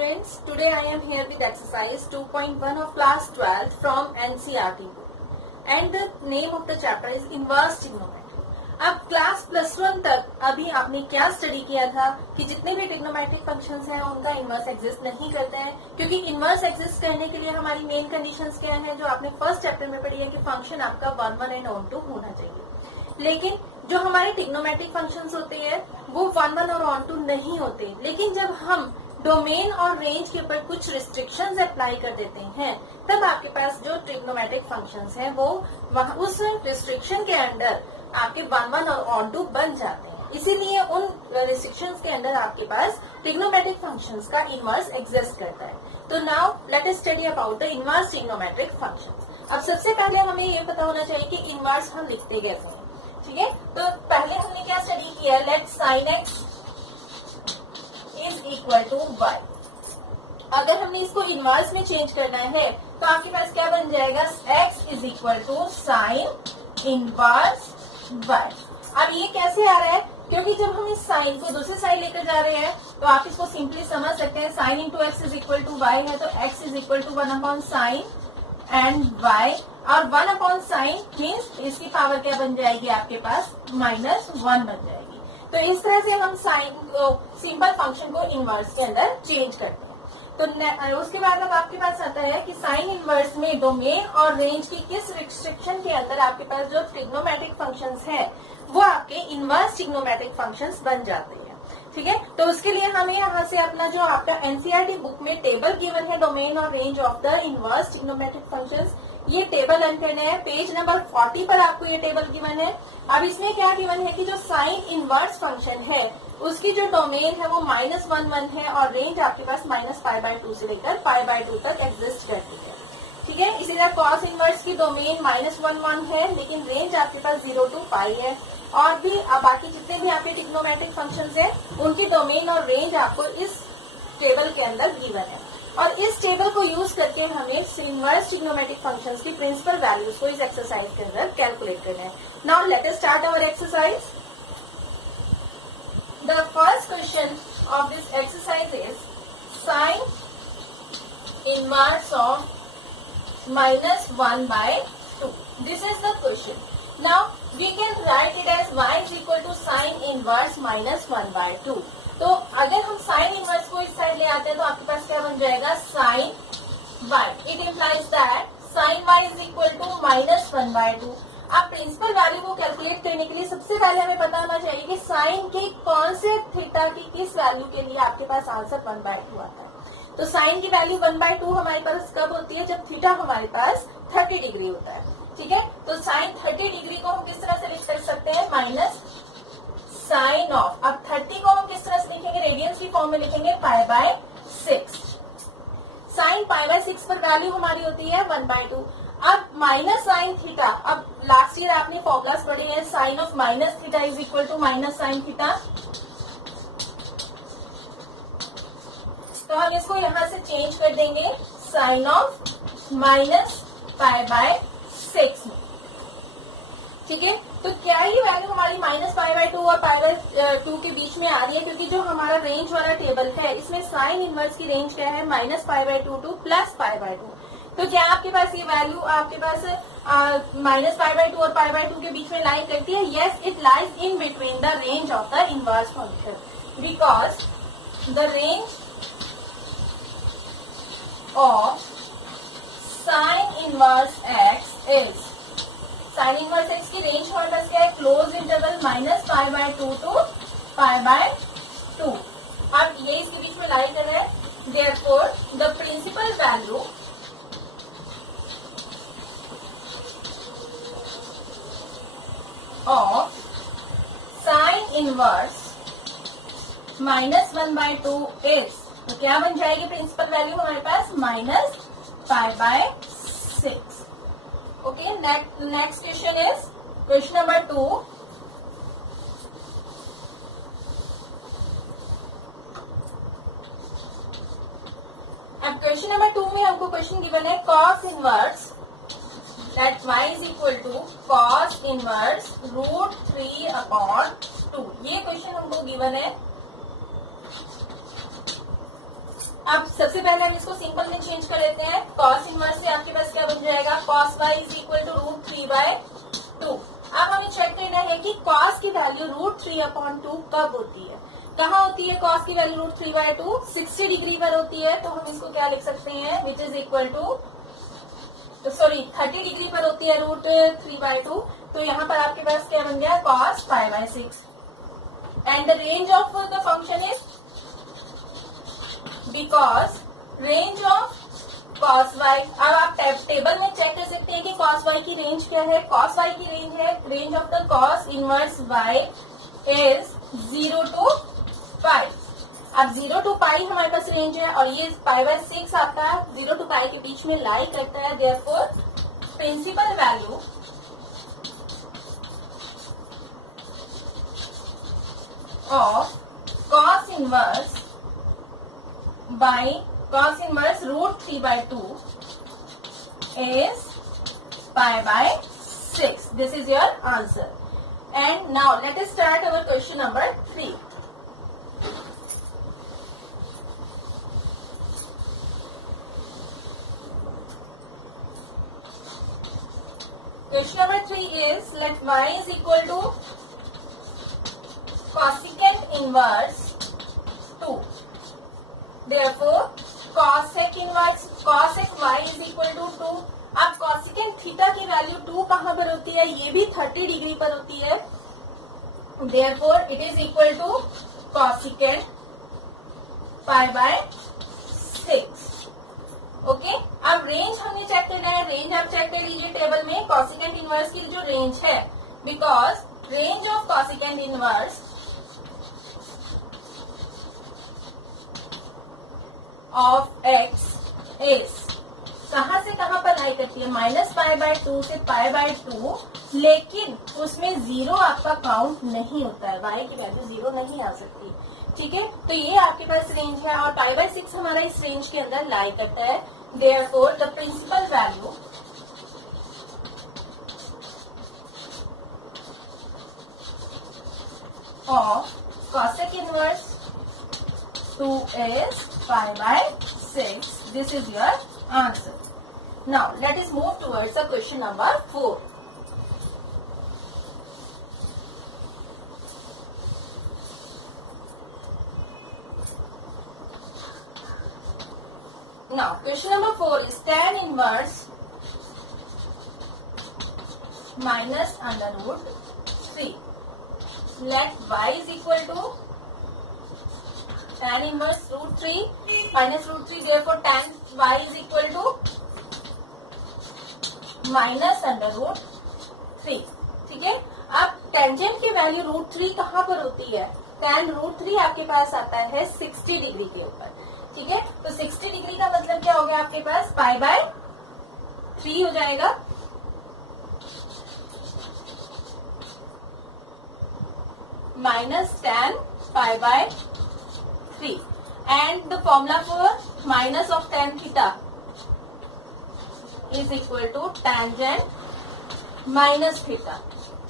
students, today I am here with exercise 2.1 of class 12 from NCERT book and the name of the chapter is inverse trigonometry. अब class +1 तक अभी आपने क्या study किया था कि जितने भी ट्रिग्नोमेट्रिक फंक्शंस हैं उनका इनवर्स एग्जिस्ट नहीं करते हैं, क्योंकि इनवर्स एग्जिस्ट करने के लिए हमारी मेन कंडीशंस क्या है जो आपने फर्स्ट चैप्टर में पढ़ी है कि फंक्शन आपका 1 1 एंड ऑन 2 होना चाहिए। लेकिन जो हमारे ट्रिग्नोमेट्रिक फंक्शंस होते हैं वो 1 1 और ऑन 2 नहीं होते, लेकिन जब हम डोमेन और रेंज के ऊपर कुछ रिस्ट्रिक्शंस अप्लाई कर देते हैं तब आपके पास जो ट्रिग्नोमेट्रिक फंक्शंस हैं वो उस रिस्ट्रिक्शन के अंडर आपके 1 1 और ऑन 2 बन जाते हैं। इसीलिए उन रिस्ट्रिक्शंस के अंदर आपके पास ट्रिग्नोमेट्रिक फंक्शंस का इनवर्स एग्जिस्ट करता है। तो now let us study about the inverse trigonometric functions. अब सबसे पहले हमें ये पता होना चाहिए कि इनवर्स हम लिखते कैसे हैं। ठीक है, तो पहले हमने क्या स्टडी किया, let sine x is equal to y. अगर हमने इसको इनवर्स में चेंज करना है तो आपके पास क्या बन जाएगा, x is equal to sine inverse y. अब ये कैसे आ रहा है, क्योंकि जब हम इस साइन को दूसरी साइड लेकर जा रहे हैं तो आप इसको सिंपली समझ सकते हैं, sine into x is equal to y है तो x is equal to 1 upon sine and y, और 1 अपॉन साइन मीन्स इसकी पावर क्या बन जाएगी आपके पास -1 बन जाएगी। तो इस तरह से हम साइन सिंपल फंक्शन को इनवर्स के अंदर चेंज करते हैं। तो उसके बाद अब आपके पास आता है कि साइन इनवर्स में डोमेन और रेंज की किस रिस्ट्रिक्शन के अंदर आपके पास जो ट्रिग्नोमेट्रिक फंक्शंस है वो आपके इनवर्स ट्रिग्नोमेट्रिक फंक्शंस बन जाते हैं। ठीक है, तो उसके लिए हमें यहाँ से अपना जो आपका एनसीईआरटी बुक में टेबल गिवन है डोमेन और range of the inverse trigonometric functions, ये टेबल लर्न करना है। पेज नंबर 40 पर आपको ये टेबल गिवन है। अब इसमें क्या गिवन है कि जो साइन इनवर्स फंक्शन है उसकी जो डोमेन है वो -1 1 है और रेंज आपके पास -π/2 से लेकर π/2 तक एग्जिस्ट करती है। ठीक है, इसी तरह कॉस इनवर्स की डोमेन -1 1 है लेकिन रेंज आपके पास 0 to π है। और भी बाकी जितने भी आपके ट्रिग्नोमेट्रिक फंक्शंस हैं उनकी डोमेन और रेंज आपको इस टेबल के अंदर गिवन है। और इस टेबल को यूज करके हमें इनवर्स ट्रिग्नोमेट्रिक फंक्शंस की प्रिंसिपल वैल्यूज को इस एक्सरसाइज के अंदर कैलकुलेट करना है। Now let us start our exercise. The first question of this exercise is sine inverse of -1/2. This is the question. Now we can write it as y is equal to sin inverse -1/2. तो अगर हम sine inverse को इस side ले आते हैं तो आपके पास क्या बन जाएगा, sine y. It implies that sine y is equal to -1/2. अब प्रिंसिपल वैल्यू को कैलकुलेट करने के लिए सबसे पहले हमें पता होना चाहिए कि साइन के कौन से थीटा की किस वैल्यू के लिए आपके पास आंसर 1/2 आता है। तो साइन की वैल्यू 1/2 हमारे पास कब होती है, जब थीटा हमारे पास 30 डिग्री होता है। ठीक है, तो साइन 30 डिग्री को हम किस तरह से लिख सकते हैं, माइनस साइन ऑफ। अब 30 को हम किस तरह से लिखेंगे, रेडियंस की फॉर्म में लिखेंगे π/6। साइन π/6 पर वैल्यू हमारी होती है 1/2। अब माइनस साइन थीटा, अब लास्ट ईयर आपने फॉर्मूलास पढ़े हैं, sine of minus theta is equal to minus sine theta. तो हम इसको यहां से चेंज कर देंगे साइन ऑफ -π/6 में। ठीक है, तो क्या ही वैल्यू हमारी -π/2 और π/2 के बीच में आ रही है, क्योंकि जो हमारा रेंज वाला टेबल है इसमें साइन इनवर्स की रेंज क्या है, -π/2 to +π/2। तो क्या आपके पास ये वैल्यू आपके पास -π/2 और π/2 के बीच में लाई करती है? Yes, it lies in between the range of the inverse function because the range of sin inverse x is, sin inverse x की रेंज हमारे पास क्या है, क्लोज इंटरवल -π/2 to π/2। अब ये इसके बीच में लाई कर रहा है, therefore the principal value of sin inverse -1/2 is, तो क्या बन जाएगी प्रिंसिपल वैल्यू हमारे पास -π/6। Okay, next question is question number 2। अब क्वेश्चन नंबर 2 में हमको क्वेश्चन गिवन है cos inverse that y is equal to cos inverse √3/2। ये क्वेश्चन हमको गिवन है। अब सबसे पहले हम इसको सिंपल में चेंज कर लेते हैं। कॉस इनवर्स से आपके पास क्या बन जाएगा, cos y is equal to √3/2। अब हमें चेक करना है कि कॉस की वैल्यू √3/2 कब होती है, कहाँ होती है कॉस की वैल्यू √3/2, 60 डिग्री पर होती है। तो हम इसको क्या लिख सकते हैं, which is equal to 30 degree पर होती है √3/2। तो यहाँ पर आपके पास क्या बन गया, cos π/6 and the range of the function is, because range of cos y, अब आप टेबल में चेक कर सकते हैं कि cos y की रेंज क्या है। cos y की रेंज है, range of the cos inverse y is 0 to π। अब 0 to π हमारे पास रेंज है और ये π/6 आपका 0 to π के बीच में लाई करता है। Therefore principal value of cos inverse cos inverse √3/2 is π/6. This is your answer. And now let us start our question number 3. Question number 3 is, let y is equal to cosecant inverse 2. Therefore, cosec y is equal to 2. अब cosecant theta की value 2 कहाँ पर होती है, ये भी 30 degree पर होती है। Therefore, it is equal to cosecant π/6. Okay, अब रेंज हमने चेक करना है। रेंज आप चेक कर लीजिए टेबल में, cosecant इनवर्स की जो रेंज है, because range of cosecant inverse of x is, कहां से कहां पर लाई करती है, -π/2 से π/2, लेकिन उसमें 0 आपका काउंट नहीं होता है, y की वैल्यू 0 नहीं आ सकती। ठीक है, तो ये आपके पास रेंज है और π/6 हमारा इस रेंज के अंदर लाई करता है। Therefore the principal value of cosec inverse 2 is π/6. This is your answer. Now let us move towards the question number 4. Now question number 4 is tan inverse minus √3. Let y is equal to tan inverse √3 minus √3. Therefore tan y is equal to minus √3. ठीक है, अब tangent की value √3 कहाँ पर होती है, tan √3 आपके पास आता है 60 डिग्री के ऊपर। ठीक है, तो 60 डिग्री का मतलब क्या हो गया आपके पास, π/3 हो जाएगा। Minus tan π/3 and the formula for minus of tan theta is equal to tangent minus theta.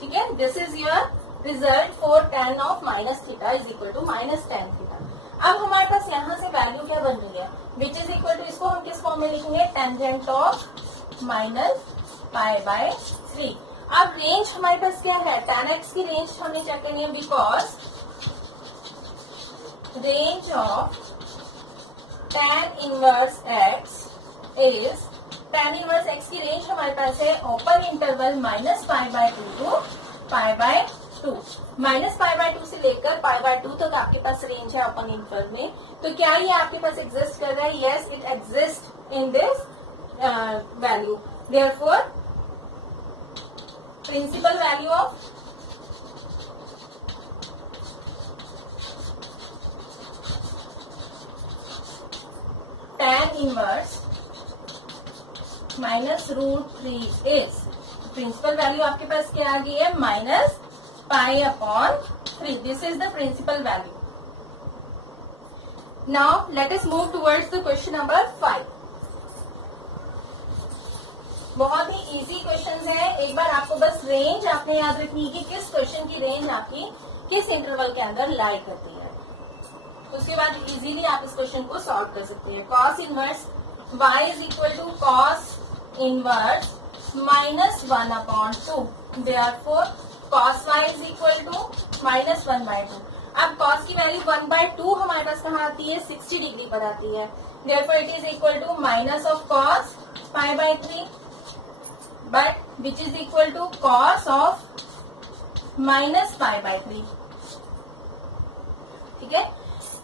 ठीक है, this is your result for tan of minus theta is equal to minus tan theta. अब हमारे पास यहाँ से value क्या बन रही है, विच इज इक्वल टू, इसको हम किस फॉर्म में लिखेंगे, टेंजेंट ऑफ माइनस π/3। अब रेंज हमारे पास क्या है, tan x की रेंज हमने चेक करनी है, because range of tan inverse x is, tan inverse x की रेंज हमारे पास है ओपन इंटरवल -π/2 टू π/2, -π/2 से लेकर π/2 तक आपके पास रेंज है ओपन इंटरवल में। तो क्या ये आपके पास एग्जिस्ट कर रहा है, yes it exist in this value. Therefore principal value of tan inverse minus √3 is, principal value आपके पास क्या आ गई है, -π/3. This is the principal value. Now let us move towards the question number 5. बहुत ही इजी क्वेश्चंस है। एक बार आपको बस रेंज आपने याद रखनी है कि किस क्वेश्चन की रेंज आपकी किस इंटरवल के अंदर लाई करती है। उसके बाद इजीली आप इस क्वेश्चन को सॉल्व कर सकते हैं। Cos inverse y is equal to cos inverse -1/2, therefore cos y is equal to -1/2। अब कॉस की वैल्यू 1/2 हमारे पास कहाँ आती है, 60 डिग्री पर आती है, therefore it is equal to minus of cos π/3, but which is equal to cos of -π/3। ठीक है,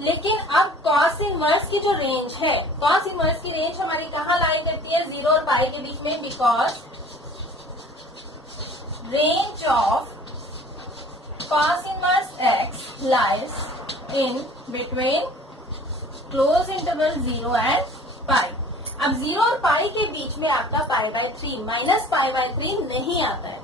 लेकिन अब कॉस इनवर्स की जो रेंज है, कॉस इनवर्स की रेंज हमारी कहाँ लाई करती है, 0 और पाई के बीच में, because range of cos inverse x lies in between close interval 0 and pi। अब 0 और पाई के बीच में आपका π/3 -π/3 नहीं आता है,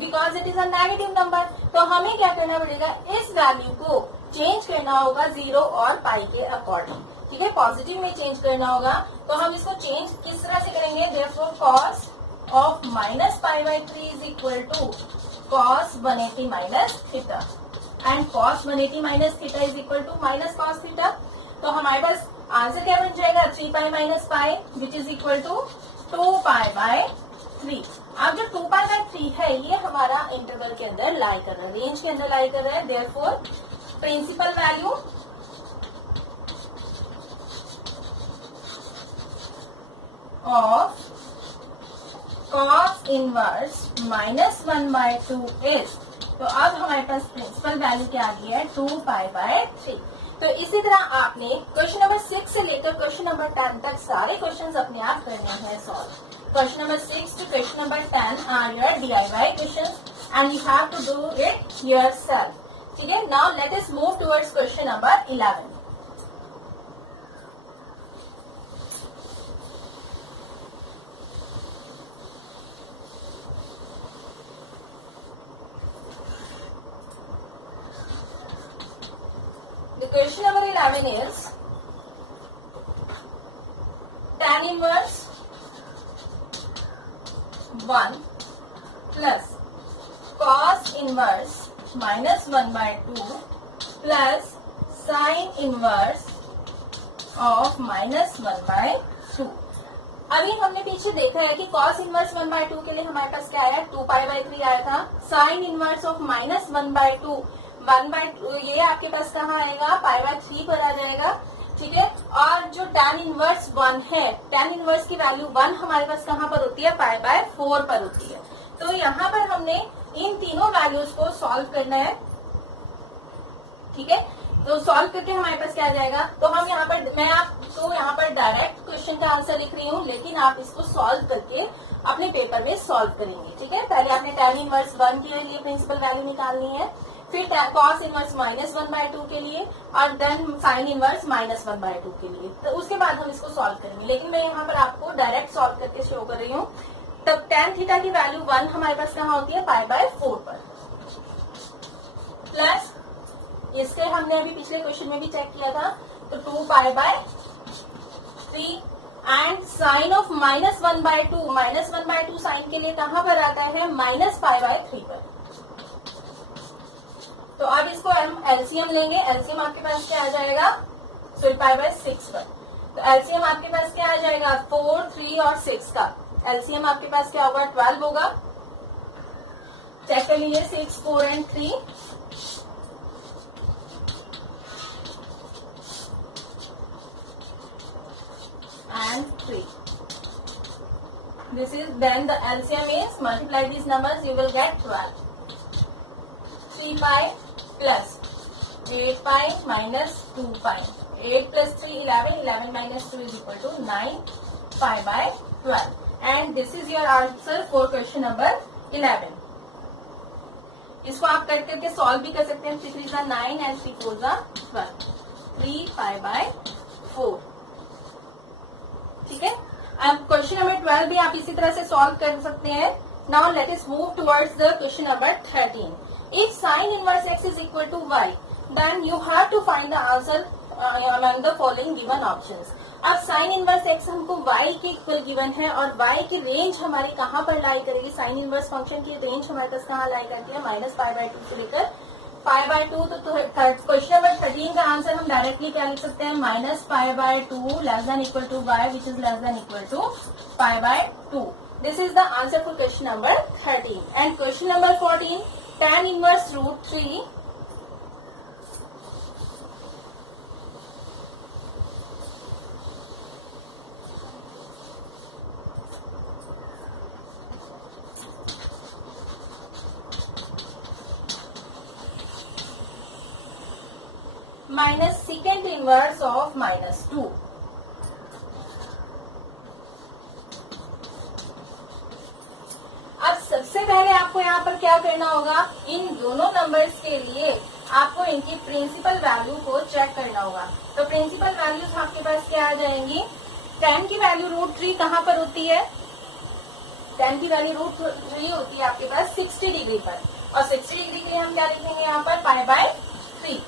because it is a negative number. तो हमें क्या करना पड़ेगा, इस वैल्यू को चेंज करना होगा 0 और पाई के अकॉर्डिंग। ठीक है, पॉजिटिव में चेंज करना होगा। तो हम इसको चेंज किस तरह से करेंगे, therefore cos of -π/3 is equal to cos 180 minus theta and cos 180 minus theta is equal to minus cos theta। तो हमारे पास आंसर क्या बन जाएगा, 3π minus pi which is equal to 2π/3। अब जो 2π/3 है ये हमारा इंटरवल के अंदर लाई कर रहा है, रेंज के अंदर लाई कर रहा है, therefore principal value of cos inverse -1/2 is, तो अब हमारे पास प्रिंसिपल वैल्यू क्या आ गई है, 2π/3। तो इसी तरह आपने क्वेश्चन नंबर 6 से लेकर क्वेश्चन नंबर 10 तक सारे क्वेश्चंस अपने आप करने हैं solve. Question number 6 to question number 10 are your DIY questions and you have to do it yourself. ठीक है, now let us move towards question number 11। The question number 11 is tan inverse 1 plus cos inverse -1/2 plus sin inverse of -1/2। अभी हमने पीछे देखा है कि cos inverse 1/2 के लिए हमारे पास क्या आया, 2π/3 आया था। sin इनवर्स ऑफ -1/2 1/2 ये आपके पास कहाँ आएगा, π/3 पर आ जाएगा। ठीक है, और जो tan इनवर्स 1 है, tan इनवर्स की वैल्यू 1 हमारे पास कहाँ पर होती है, π/4 पर होती है। तो यहाँ पर हमने इन तीनों वैल्यूज को सॉल्व करना है। ठीक है, तो सॉल्व करके हमारे पास क्या आ जाएगा, तो हम यहाँ पर, मैं आपको यहाँ पर डायरेक्ट क्वेश्चन का आंसर लिख रही हूँ, लेकिन आप इसको सॉल्व करके अपने पेपर में सॉल्व करेंगे। ठीक है, पहले आपने tan इनवर्स 1 के लिए प्रिंसिपल वैल्यू निकालनी है, फिर cos इनवर्स -1/2 के लिए, और देन sin इनवर्स -1/2 के लिए। तो उसके बाद हम इसको सॉल्व करेंगे, लेकिन मैं यहाँ पर आपको डायरेक्ट सॉल्व करके शो कर रही हूँ। तब tan थीटा की वैल्यू 1 हमारे पास कहाँ होती है, π/4 पर, प्लस इसके हमने अभी पिछले क्वेश्चन में भी चेक किया था, तो 2π/3 एंड साइन ऑफ -1/2 साइन के लिए कहाँ पर आता है, -π/3 पर। तो अब इसको हम एलसीएम लेंगे, एलसीएम आपके पास क्या आ जाएगा, 12π/6 पर। तो एलसीएम आपके पास क्या आ जाएगा, 4, 3 और 6 का एलसीएम आपके पास क्या होगा, 12 होगा। चेक कर लीजिए, 6, 4 and 3 and 3. This is, then the LCM is, multiply these numbers, you will get 12. 3π plus 8π minus 2π. 8 plus 3, 11. 11 minus 2 is equal to 9π/12. And this is your answer for question number 11. इसको आप cut करके solve भी कर सकते हैं। 3 3 9 and 3 4 12. 3π/4. ठीक है, अब क्वेश्चन नंबर 12 भी आप इसी तरह से सॉल्व कर सकते हैं। Now let us move towards the question number 13। If sine inverse x is equal to y, then you have to find the answer among the following given options. अब sine inverse x हमको y के equal given है, और y की range हमारी कहाँ पर लाई करेगी, साइन इनवर्स फंक्शन की रेंज हमारे पास कहाँ लाई करती है, -π/2 से लेकर पाई बाय 2, तो क्वेश्चन नंबर 13 का आंसर हम डायरेक्टली क्या लिख सकते हैं, minus pi by 2 less than equal to y which is less than equal to pi by 2. This is the answer for question number 13. And question number 14, tan inverse root 3 minus second inverse of -2. अब सबसे पहले आपको यहाँ पर क्या करना होगा, इन दोनों नंबर्स के लिए आपको इनकी प्रिंसिपल वैल्यू को चेक करना होगा. तो प्रिंसिपल वैल्यूज आपके पास क्या आ जाएंगी, tan की वैल्यू रूट 3 कहाँ पर होती है, tan की वैल्यू रूट 3 होती है आपके पास 60 डिग्री पर, और 60 डिग्री के लिए हम क्या लिखेंगे यहाँ पर पाई बाय 3.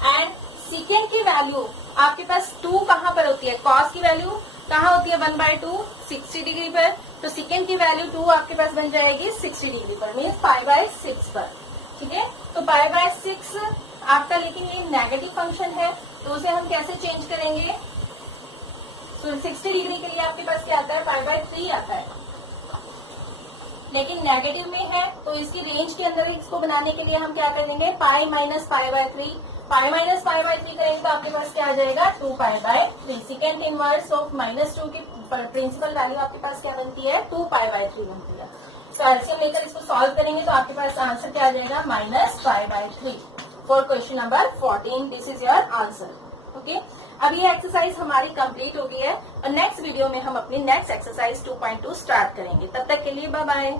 एंड सीकेंड की वैल्यू आपके पास 2 कहाँ पर होती है, कॉस की वैल्यू कहाँ होती है 1/2 60 डिग्री पर, तो सीकेंड की वैल्यू 2 आपके पास बन जाएगी 60 डिग्री पर, मीन्स पाई बाय 6 पर. ठीक है, तो पाई बाय 6 आपका, लेकिन ये नेगेटिव फंक्शन है तो उसे हम कैसे चेंज करेंगे, तो 60 डिग्री के लिए आपके पास क्या आता है, पाई बाय 3 आता है, लेकिन नेगेटिव में है तो इसकी रेंज के अंदर इसको बनाने के लिए हम क्या करेंगे, pi minus pi bye 3. Pi minus pi bye 3 करेंगे तो आपके पास क्या आ जाएगा, 2 pi by 3. Second inverse of -2 की प्रिंसिपल वैल्यू आपके पास क्या बनती है, 2 पाई बाय 3 बनती है. तो एलसीएम लेकर इसको सॉल्व करेंगे तो आपके पास आंसर क्या आ जाएगा, minus pi bye 3 for question number 14. This is your answer. Okay, अब ये एक्सरसाइज हमारी कंप्लीट हो गई है और नेक्स्ट वीडियो में हम अपनी नेक्स्ट एक्सरसाइज 2.2 स्टार्ट करेंगे. तब तक के लिए बाय बाय.